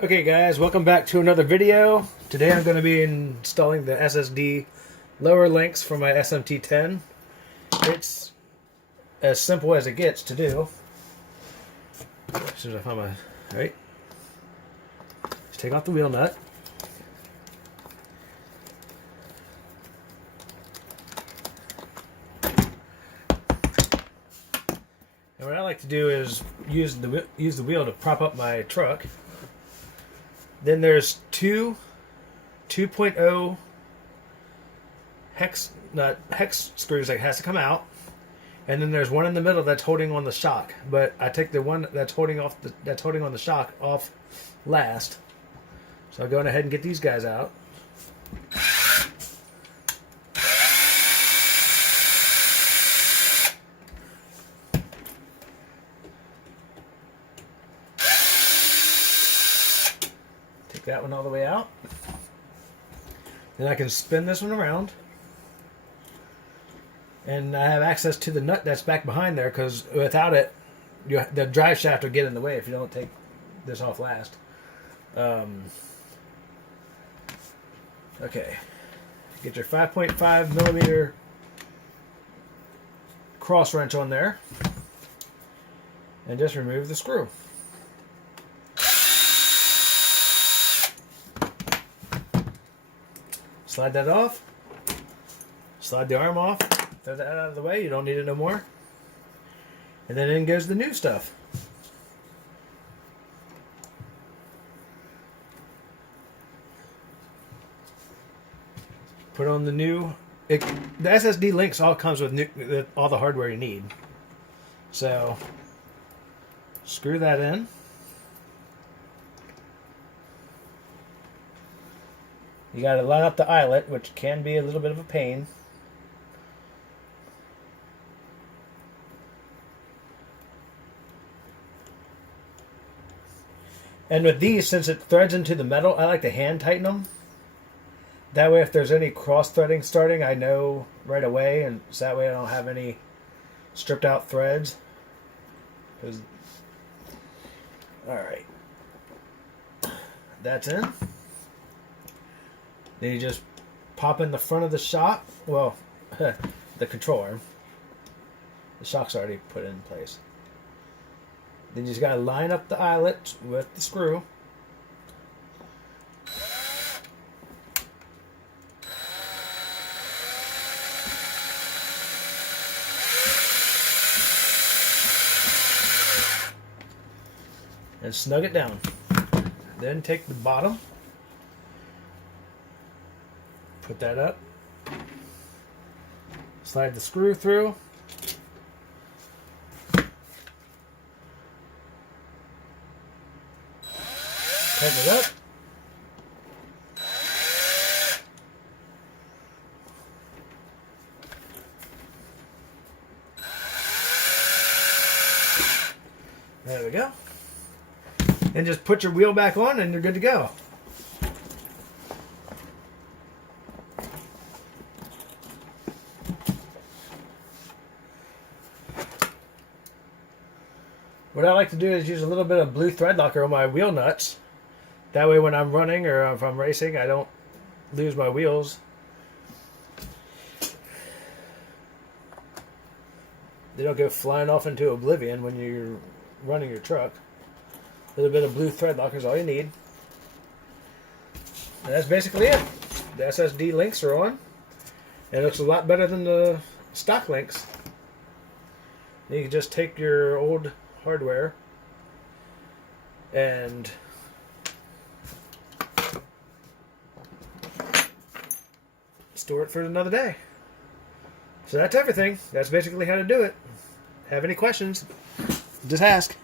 Okay guys, welcome back to another video. Today I'm going to be installing the SSD Lower Links for my SMT10. It's as simple as it gets to do. As soon as I find my... Alright. Just take off the wheel nut. And what I like to do is use the wheel to prop up my truck. Then there's two 2.0 hex screws that has to come out, and then there's one in the middle that's holding on the shock. But I take the one that's holding on the shock off last. So I'll go ahead and get these guys out. Take that one all the way out. Then I can spin this one around. And I have access to the nut that's back behind there, because without it, the drive shaft will get in the way if you don't take this off last. Okay. Get your 5.5 millimeter cross wrench on there. And just remove the screw. Slide that off. Slide the arm off. Throw that out of the way. You don't need it no more. And then in goes the new stuff. Put on the new... the SSD Links all comes with all the hardware you need. So, screw that in. You got to line up the eyelet, which can be a little bit of a pain. And with these, since it threads into the metal, I like to hand tighten them. That way if there's any cross threading starting, I know right away, and so that way I don't have any stripped out threads. Alright. That's in. Then you just pop in the front of the shock. Well, the control arm. The shock's already put in place. Then you just got to line up the eyelet with the screw. And snug it down. Then take the bottom. Put that up. Slide the screw through. Tighten it up. There we go. And just put your wheel back on and you're good to go. What I like to do is use a little bit of blue thread locker on my wheel nuts. That way when I'm running or if I'm racing, I don't lose my wheels. They don't go flying off into oblivion when you're running your truck. A little bit of blue thread locker is all you need. And that's basically it. The SSD links are on. And it looks a lot better than the stock links. You can just take your old hardware and store it for another day. So that's everything. That's basically how to do it. Have any questions, just ask.